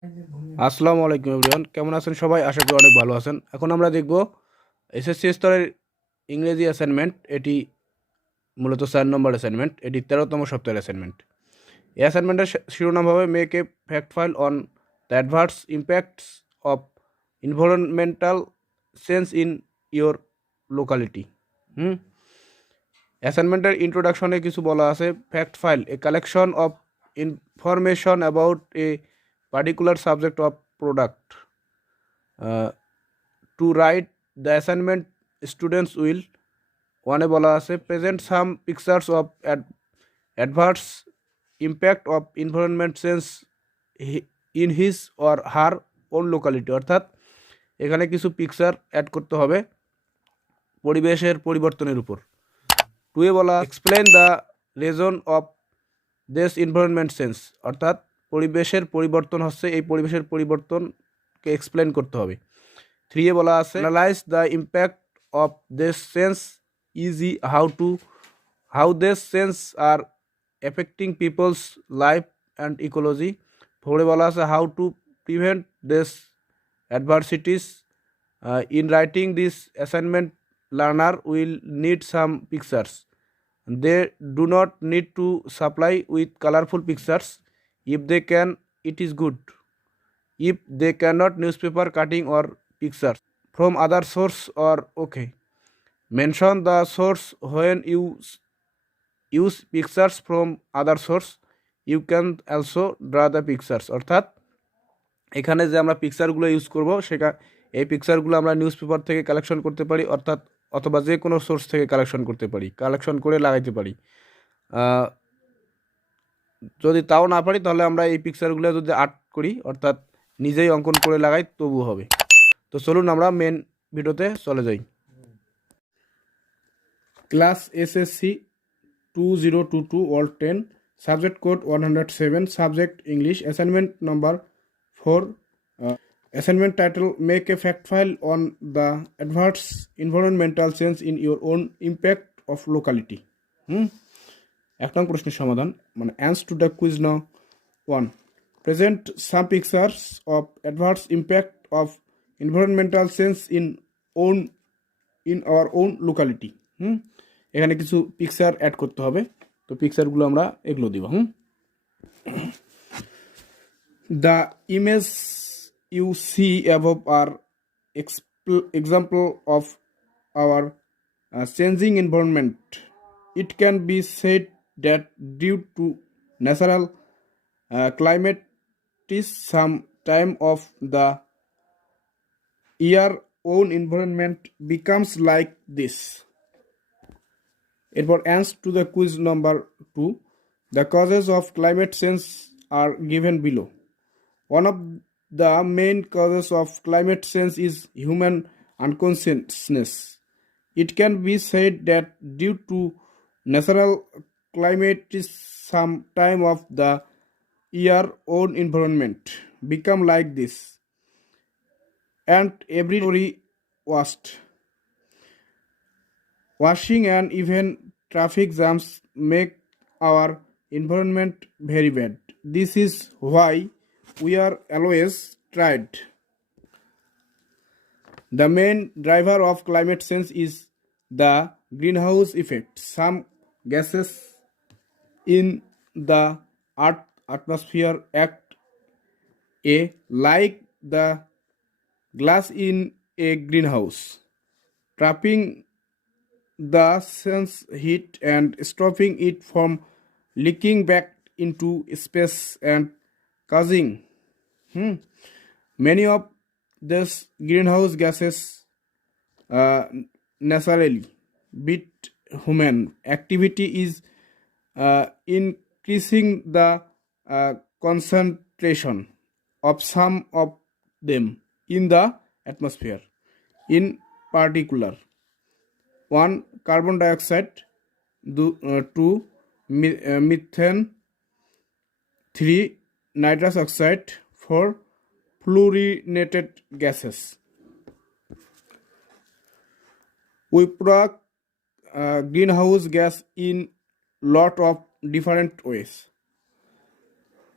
আসসালামু আলাইকুম এভরিওয়ান, কেমন আছেন সবাই? আশা করি অনেক ভালো আছেন। এখন আমরা দেখব এসএসসি স্তরের ইংরেজি অ্যাসাইনমেন্ট। এটি মূলত 4 নম্বর অ্যাসাইনমেন্ট। এটি 13তম সপ্তাহের অ্যাসাইনমেন্ট। এই অ্যাসাইনমেন্টের শিরোনাম হবে make a fact file on the adverse impacts of environmental change in your locality. অ্যাসাইনমেন্টের ইন্ট্রোডাকশনে কিছু বলা আছে। Fact file a collection of information about a particular subject of product. To write the assignment students will ওয়ানে বলা আছে present some pictures of adverse impact of environment change in his or her own locality. অর্থাৎ এখানে কিছু picture add করতে হবে পরিবেশের পরিবর্তনের উপর। টুয়ে বলা explain the reason of this environment change. অর্থাৎ পরিবেশের পরিবর্তন হচ্ছে, এই পরিবেশের পরিবর্তনকে এক্সপ্লেন করতে হবে। 3 বলা আছে analyse the impact of this change eg how this change are affecting people's life and ecology. 4 বলা আছে how to prevent this adversities. In writing this assignment learner will need some pictures. They do not need to supply with colorful pictures. If they can, it is good. If they cannot, newspaper cutting or pictures from other source or okay. Mention the source when you use pictures from other source. You can also draw the pictures. অর্থাৎ এখানে যে আমরা পিকচারগুলো use করব এই পিকচারগুলো আমরা news paper থেকে collection করতে পারি, অথবা যে কোনো সোর্স থেকে কালেকশন করতে পারি, কালেকশন করে লাগাইতে পারি। যদি তাও না পারি তাহলে আমরা এই পিকচারগুলো যদি আর্ট করি, অর্থাৎ নিজেই অঙ্কন করে লাগাই, তবু হবে। তো চলুন আমরা মেন ভিডিওতে চলে যাই। Class SSC 2022 all 10, subject code 107, subject English, assignment number 4। Assignment title make a fact file on the adverse environmental change in your own impact of locality. 1 প্রশ্নের সমাধান মানে answer to the quiz now 1. Present some pictures of adverse impact of environmental change in our own locality. এখানে কিছু picture add করতে হবে। তো পিকচারগুলো আমরা এগুলো দিব। The image you see above are example of our changing environment. It can be said that due to natural climate is some time of the year own environment becomes like this. এরপর answer to the quiz number 2. The causes of climate change are given below. One of the main causes of climate change is human unconsciousness. It can be said that due to natural climate is some time of the year own environment become like this, and everybody washing and even traffic jams make our environment very bad. This is why we are always tried. The main driver of climate change is the greenhouse effect. Some gases in the earth atmosphere act like the glass in a greenhouse, trapping the sun's heat and stopping it from leaking back into space and causing many of these greenhouse gases naturally. But human activity is increasing the concentration of some of them in the atmosphere. In particular, 1. Carbon dioxide, 2. Methane, 3. Nitrous oxide, 4. Fluorinated gases. We produce greenhouse gas in lot of different ways.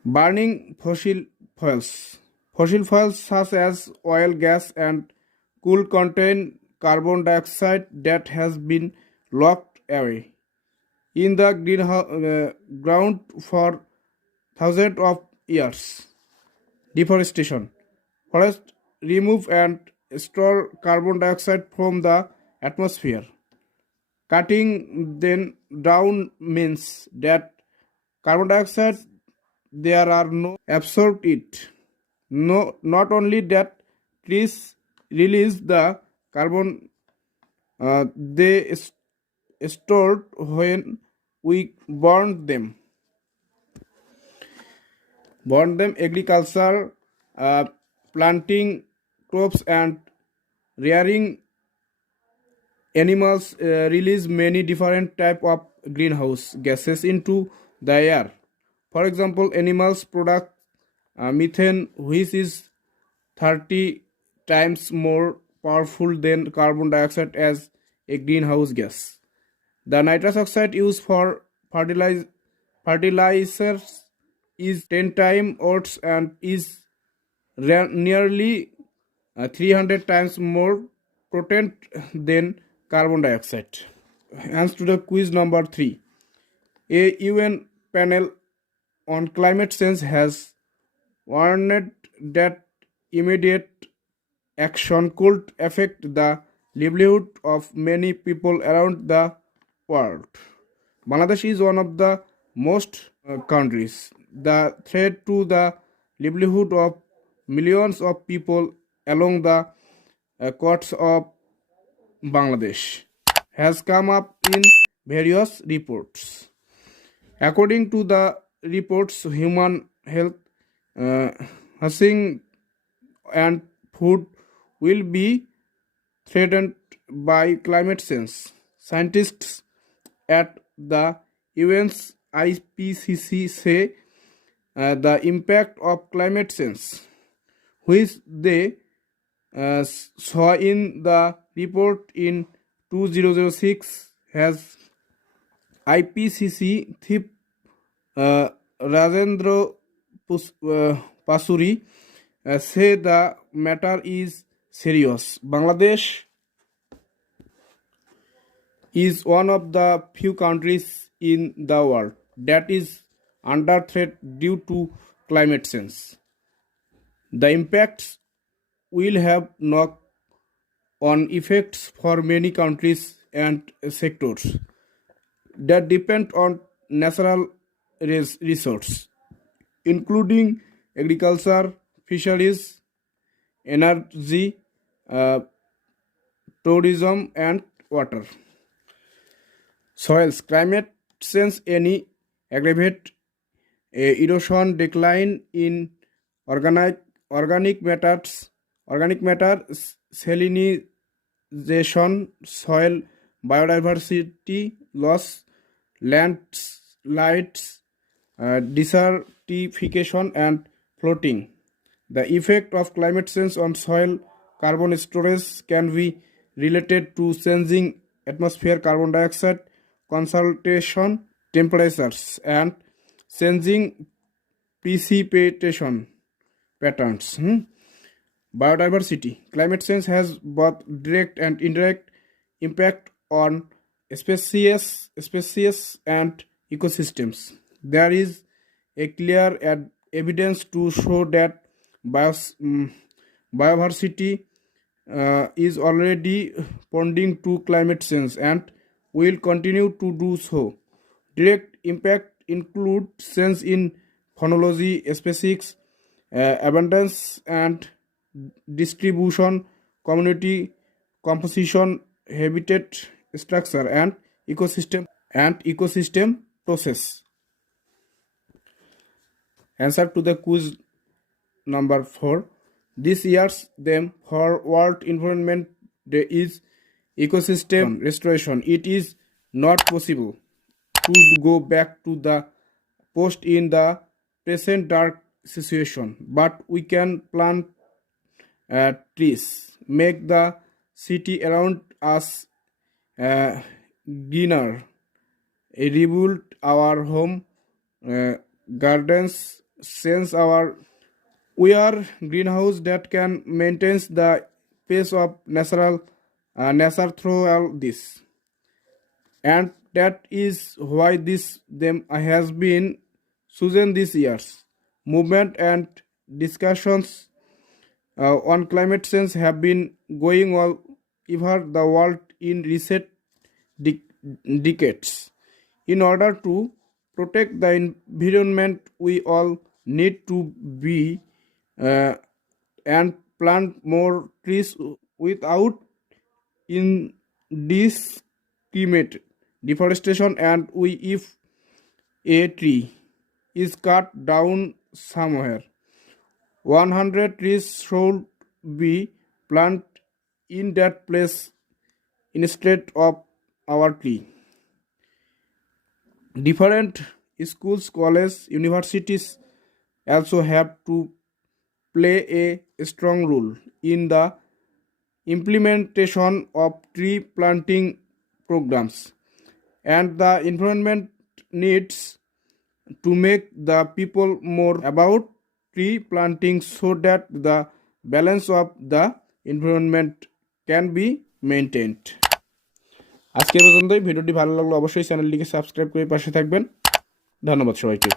Burning fossil fuels, Fossil fuels such as oil, gas, and coal contain carbon dioxide that has been locked away in the ground for thousands of years. Deforestation. Forests remove and store carbon dioxide from the atmosphere. Cutting them down means that carbon dioxide there are no absorb it. No, not only that, trees release the carbon they stored when we burn them. Burn them. Agriculture, uh, planting crops and rearing animals release many different type of greenhouse gases into the air. For example, animals produce methane, which is 30 times more powerful than carbon dioxide as a greenhouse gas. The nitrous oxide used for fertilizers is 10 times worse and is nearly 300 times more potent than carbon dioxide. Answer to the quiz number 3. A UN panel on climate change has warned that immediate action could affect the livelihood of many people around the world. Bangladesh is one of the most countries. The threat to the livelihood of millions of people along the coasts of Bangladesh has come up in various reports. According to the reports, human health, housing, and food will be threatened by climate change. Scientists at the UN's IPCC say the impact of climate change, which they saw in the report in 2006, has IPCC chief Rajendra Pasuri say the matter is serious. Bangladesh is one of the few countries in the world that is under threat due to climate change. The impacts will have knock on effects for many countries and sectors that depend on natural resources, including agriculture, fisheries, energy, uh, tourism, and water. Soils. Climate change any aggravate erosion, decline in organic matters, organic matter, salinization, soil biodiversity loss, landslides, desertification, and flooding. The effect of climate change on soil carbon storage can be related to changing atmosphere carbon dioxide concentration, temperatures, and changing precipitation patterns. Biodiversity. Climate change has both direct and indirect impact on species and ecosystems. There is a clear evidence to show that biodiversity is already responding to climate change and will continue to do so. Direct impact include change in phonology, species, abundance and distribution, community composition, habitat structure, and ecosystem process. Answer to the quiz number 4. This year's theme for World Environment Day is ecosystem restoration. It is not possible to go back to the post in the present dark situation, but we can plant trees, make the city around us greener, rebuild our home, gardens, change our We are greenhouse that can maintain the pace of nature through all this, and that is why this them has been chosen this year's movement and discussions on climate change have been going all over the world in recent decades. In order to protect the environment, we all need to be and plant more trees without indiscriminate deforestation. And we, if a tree is cut down somewhere, 100 trees should be planted in that place instead of our tree. Different schools, colleges, universities also have to play a strong role in the implementation of tree planting programs, and the environment needs to make the people more about tree planting so that the balance of the environment can be maintained. আজকে পর্যন্তই। ভিডিওটি ভালো লাগলে অবশ্যই চ্যানেলটিকে subscribe করে পাশে থাকবেন। ধন্যবাদ সবাইকে।